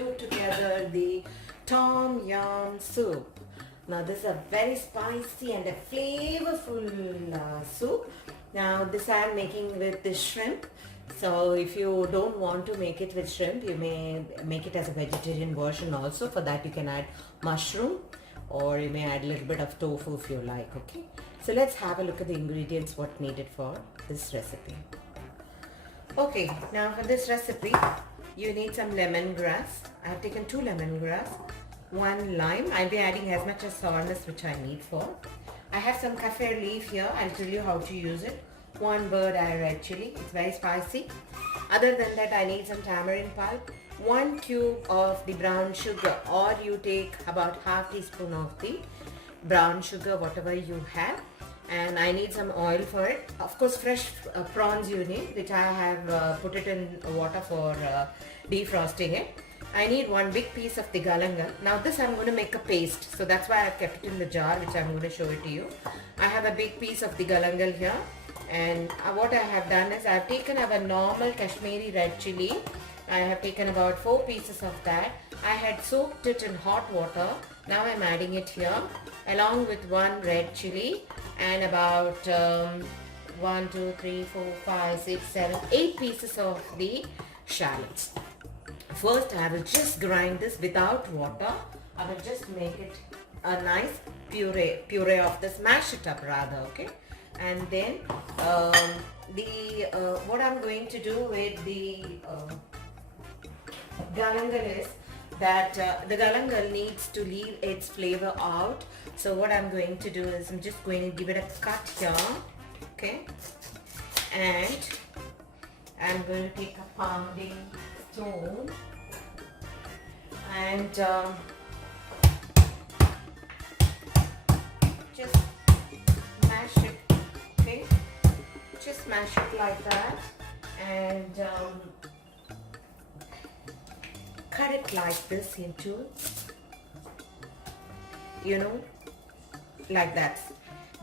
do together the Tom Yum soup. Now this is a very spicy and a flavorful soup. Now this I am making with the shrimp. So if you don't want to make it with shrimp, you may make it as a vegetarian version also. For that you can add mushroom, or you may add a little bit of tofu if you like. Okay, so let's have a look at the ingredients what needed for this recipe. Okay, now for this recipe you need some lemongrass. I have taken 2 lemongrass, 1 lime. I'll be adding as much as sourness which I need for. I have some kaffir leaf here. I'll tell you how to use it. 1 bird eye red chili. It's very spicy. Other than that, I need some tamarind pulp, 1 cube of the brown sugar, or you take about half teaspoon of the brown sugar, whatever you have. And I need some oil for it. Of course, fresh prawns you need, which I have put it in water for defrosting it. I need 1 big piece of the galangal. Now this I'm going to make a paste, so that's why I've kept it in the jar, which I'm going to show it to you. I have a big piece of the galangal here, and what I have done is I've taken a normal Kashmiri red chili. I have taken about 4 pieces of that. I had soaked it in hot water. Now I'm adding it here along with 1 red chili and about 1, 2, 3, 4, 5, 6, 7, 8 pieces of the shallots. First I will just grind this without water. I will just make it a nice puree of this, mash it up rather, okay? And then what I'm going to do with the galangal is that the galangal needs to leave its flavor out. So what I'm going to do is I'm just going to give it a cut here, okay? And I'm going to take a pounding stone and just mash it, okay? Just mash it like that, and cut it like this into, like that.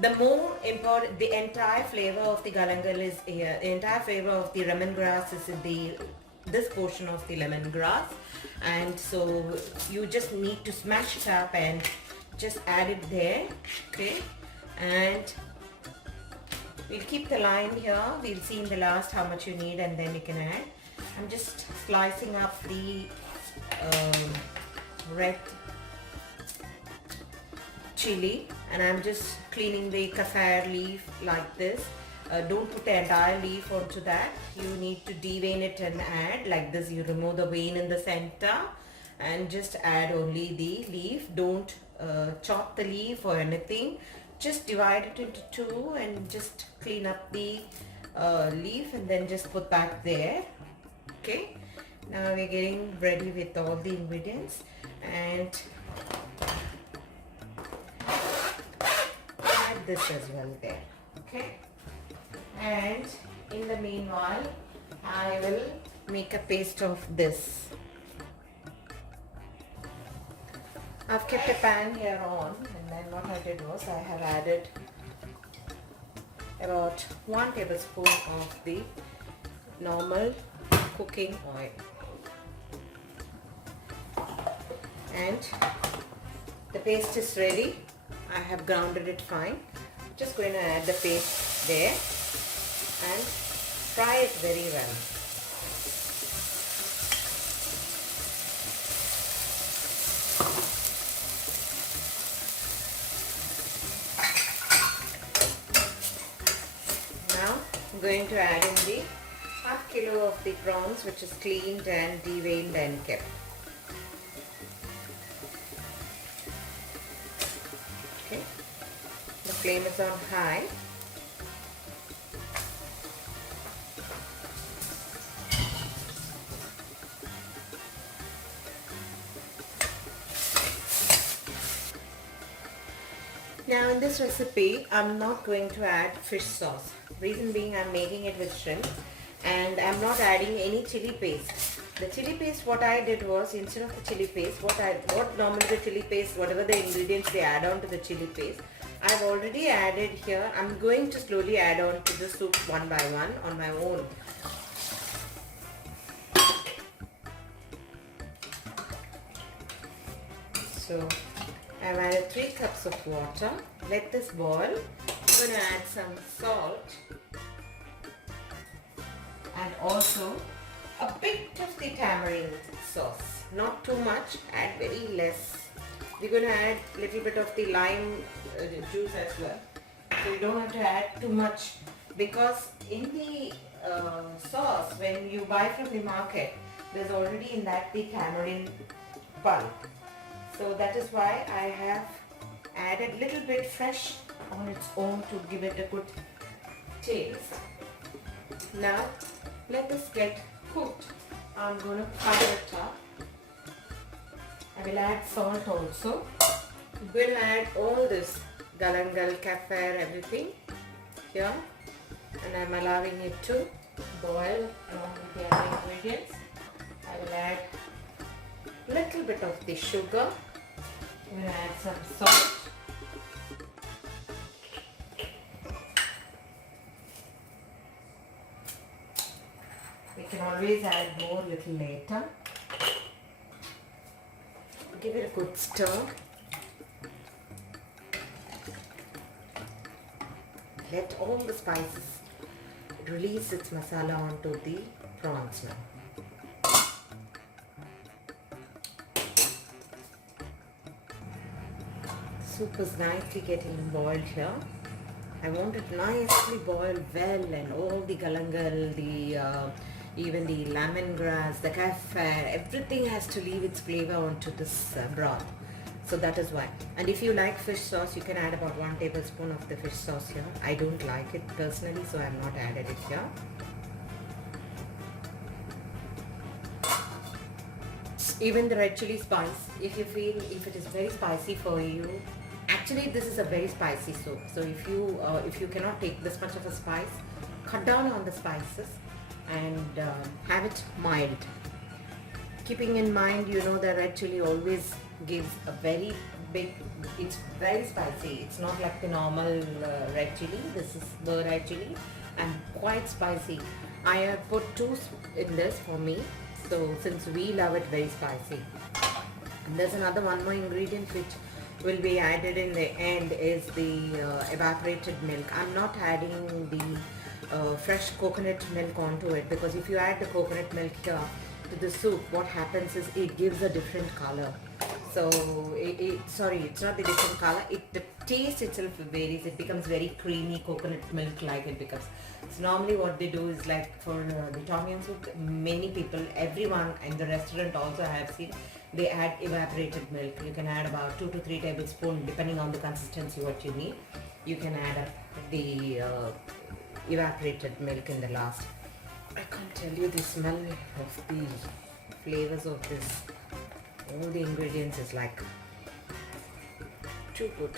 The more important, the entire flavor of the galangal is here. The entire flavor of the lemongrass is in this portion of the lemongrass, and so you just need to smash it up and just add it there, okay? And we'll keep the lime here. We'll see in the last how much you need, and then you can add. I'm just slicing up the red chili, and I'm just cleaning the kaffir leaf like this. Don't put the entire leaf onto that. You need to devein it and add like this. You remove the vein in the center and just add only the leaf. Don't chop the leaf or anything. Just divide it into 2 and just clean up the leaf and then just put back there, okay? Now we're getting ready with all the ingredients, and add this as well there, okay? And in the meanwhile, I will make a paste of this. I've kept a pan here on, and then what I did was I have added about 1 tablespoon of the normal cooking oil. And the paste is ready. I have grounded it fine. Just going to add the paste there and fry it very well. Now I'm going to add in the half kilo of the prawns, which is cleaned and deveined and kept. Okay, the flame is on high. Now in this recipe, I'm not going to add fish sauce. Reason being, I'm making it with shrimp, and I'm not adding any chili paste. The chili paste, what I did was, instead of the chili paste, what normally the chili paste, whatever the ingredients they add on to the chili paste, I've already added here. I'm going to slowly add on to the soup one by one on my own. So I've added 3 cups of water. Let this boil. I'm going to add some salt and also a bit of the tamarind sauce. Not too much, add very less. We're going to add a little bit of the lime juice as well. So you don't have to add too much, because in the sauce, when you buy from the market, there's already in that the tamarind pulp. So that is why I have added a little bit fresh on its own to give it a good taste. Now let this get cooked. I'm going to cover it up. I will add salt also. I'm going to add all this galangal, kaffir, everything here, and I'm allowing it to boil along with the other ingredients. I will add a little bit of the sugar. I'm going to add some salt. We can always add more little later. Give it a good stir. Let all the spices release its masala onto the prawns now. Soup is nicely getting boiled here. I want it nicely boiled well, and all the galangal, even the lemongrass, the kaffir, everything has to leave its flavor onto this broth. So that is why. And if you like fish sauce, you can add about 1 tablespoon of the fish sauce here. I don't like it personally, so I have not added it here. Even the red chili spice, if you feel if it is very spicy for you, actually this is a very spicy soup. So if you cannot take this much of a spice, cut down on the spices and have it mild. Keeping in mind, you know, the red chili always gives a very big, it's very spicy. It's not like the normal red chili. This is the red chili and quite spicy. I have put 2 in this for me, so since we love it very spicy. And there's one more ingredient which will be added in the end, is the evaporated milk. I'm not adding the fresh coconut milk onto it, because if you add the coconut milk here to the soup, what happens is it gives a different color. So sorry, it's not the different color, the taste itself varies. It becomes very creamy, coconut milk like it becomes. So normally what they do is, like for the tom yum soup, many people, everyone in the restaurant also I have seen, they add evaporated milk. You can add about 2 to 3 tablespoons depending on the consistency what you need. You can add up the evaporated milk in the last. I can't tell you the smell of the flavors of this. All the ingredients is like too good.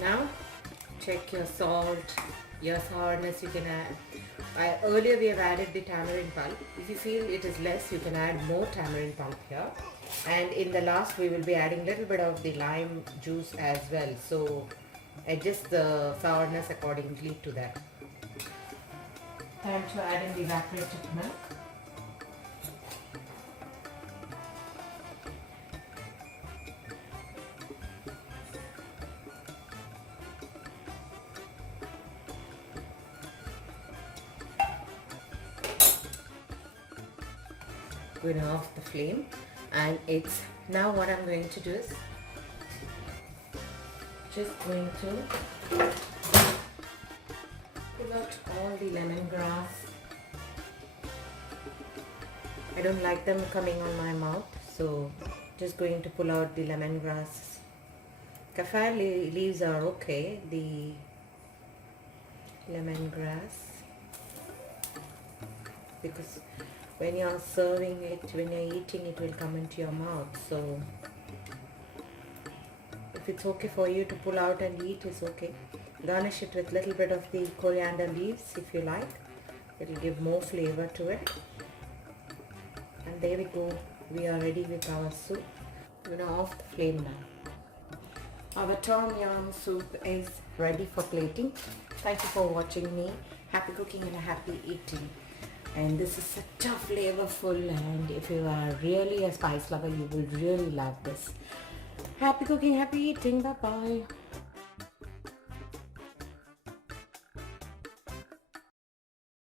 Now check your salt, your sourness you can add. Earlier we have added the tamarind pulp. If you feel it is less, you can add more tamarind pulp here. And in the last we will be adding a little bit of the lime juice as well. So adjust the sourness accordingly to that. Time to add in the evaporated milk. Going off the flame, and it's now what I'm going to do is just going to pull out all the lemongrass. I don't like them coming on my mouth, so just going to pull out the lemongrass. Kaffir leaves are okay, the lemongrass, because when you are serving it, when you are eating, it will come into your mouth. So if it's okay for you to pull out and eat, it's okay. Garnish it with a little bit of the coriander leaves if you like. It will give more flavor to it. And there we go. We are ready with our soup. We're going to off the flame now. Our tom yum soup is ready for plating. Thank you for watching me. Happy cooking and happy eating. And this is such a flavorful, and if you are really a spice lover, you will really love this. Happy cooking, happy eating. Bye bye.